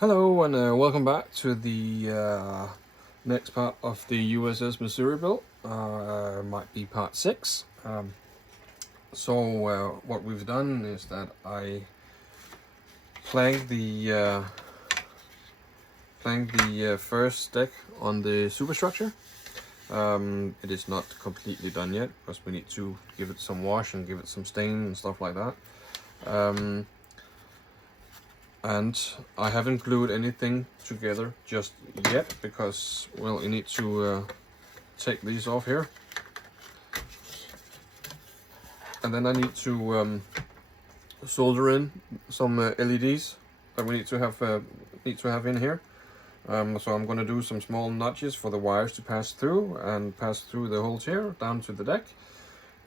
Hello and welcome back to the next part of the USS Missouri build. Might be part 6. What we've done is that I planked the first deck on the superstructure. It is not completely done yet because we need to give it some wash and give it some stain and stuff like that. And I haven't glued anything together just yet because, well, you need to take these off here, and then I need to solder in some LEDs that we need to have in here. So I'm going to do some small notches for the wires to pass through the holes here down to the deck.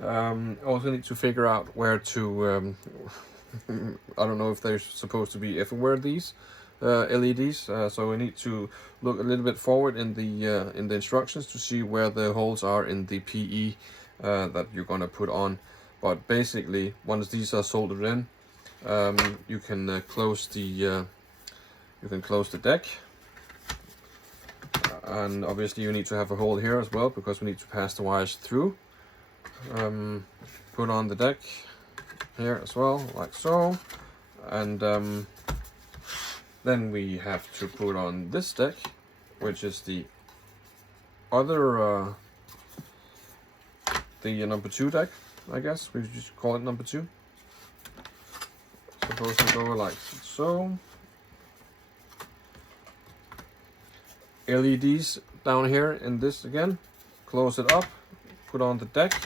Also need to figure out where to I don't know if they're supposed to be everywhere, these LEDs, so we need to look a little bit forward in the instructions to see where the holes are in the PE that you're going to put on. But basically, once these are soldered in, you can close the deck, and obviously you need to have a hole here as well because we need to pass the wires through. Put on the deck here as well, like so, and then we have to put on this deck, which is the other the number 2 deck, I guess we just call it number 2. Supposed to go like so. LEDs down here in this again, close it up, put on the deck,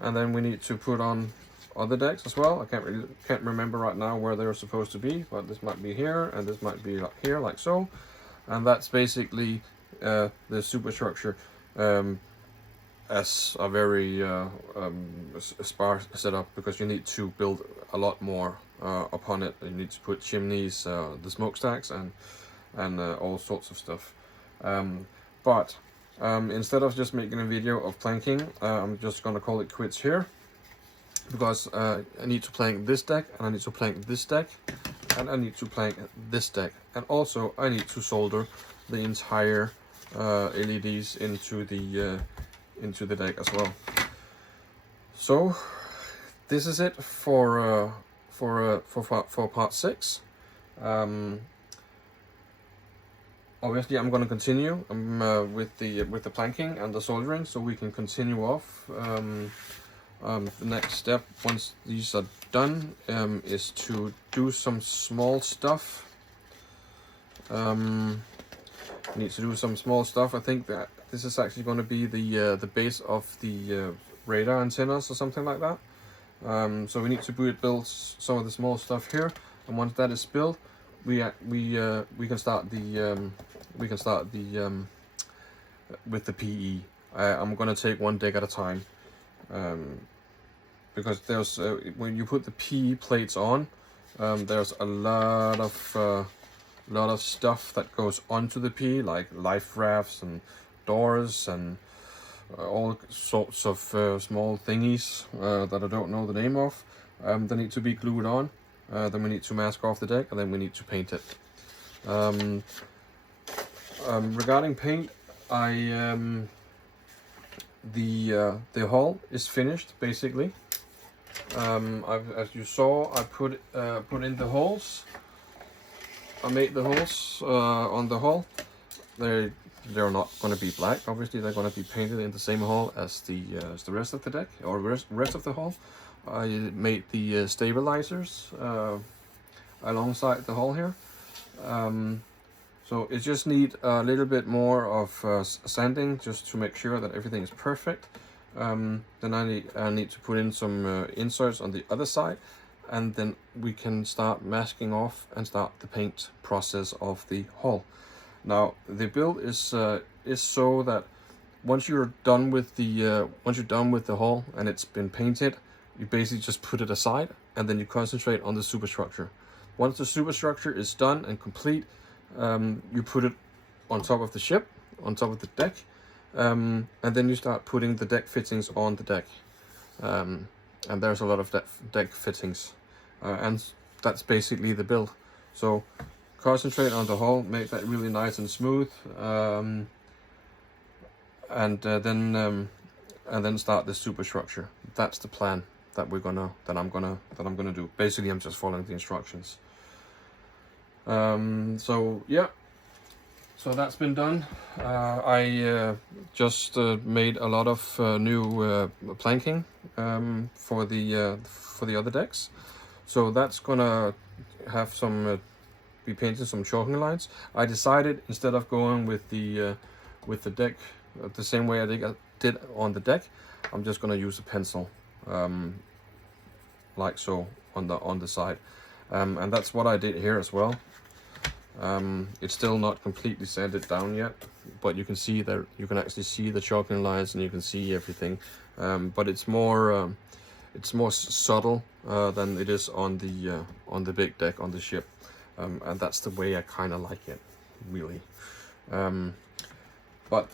and then we need to put on other decks as well. I can't remember right now where they're supposed to be, but this might be here and this might be like here, like so. And that's basically the superstructure as a very sparse setup, because you need to build a lot more upon it. You need to put chimneys, the smokestacks, and all sorts of stuff. But instead of just making a video of planking, I'm just gonna call it quits here, because I need to plank this deck, and I need to plank this deck, and I need to plank this deck, and also I need to solder the entire LEDs into the deck as well. So this is it for part 6. Obviously, I'm going to continue with the planking and the soldering, so we can continue off. The next step, once these are done, is to do some small stuff. Need to do some small stuff. I think that this is actually going to be the base of the radar antennas or something like that. So we need to build some of the small stuff here, and once that is built, we can start with the PE. I'm gonna take one deck at a time, because there's when you put the PE plates on, there's a lot of stuff that goes onto the PE, like life rafts and doors and all sorts of small thingies that I don't know the name of. They need to be glued on. Then we need to mask off the deck, and then we need to paint it. Regarding paint, the hull is finished basically. As you saw, I put in the holes. I made the holes on the hull. They're not going to be black. Obviously, they're going to be painted in the same hull as the rest of the deck, or rest of the hull. I made the stabilizers alongside the hull here. So it just need a little bit more of sanding, just to make sure that everything is perfect. Then I need to put in some inserts on the other side, and then we can start masking off and start the paint process of the hull. Now the build is so that once you're done with the hull and it's been painted, you basically just put it aside, and then you concentrate on the superstructure. Once the superstructure is done and complete, you put it on top of the ship, on top of the deck, and then you start putting the deck fittings on the deck. And there's a lot of deck fittings, and that's basically the build. So concentrate on the hull, make that really nice and smooth, and then start the superstructure. That's the plan that I'm gonna do. Basically, I'm just following the instructions. So yeah, so that's been done. I just made a lot of new planking for the other decks. So that's gonna have some be painted some chalking lines. I decided, instead of going with the deck the same way I did on the deck, I'm just gonna use a pencil, like so, on the side, and that's what I did here as well. It's still not completely sanded down yet, but you can see that you can actually see the chalking lines and you can see everything. But it's more subtle than it is on the big deck on the ship, and that's the way I kind of like it, really. But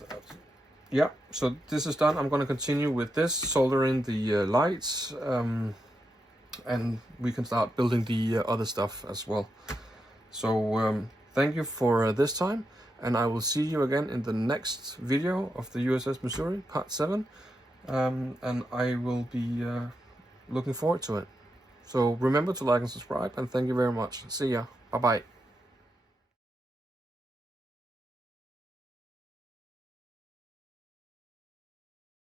yeah, so this is done. I'm going to continue with this, soldering the lights, and we can start building the other stuff as well. So thank you for this time, and I will see you again in the next video of the USS Missouri, part 7, and I will be looking forward to it. So remember to like and subscribe, and thank you very much. See ya. Bye bye.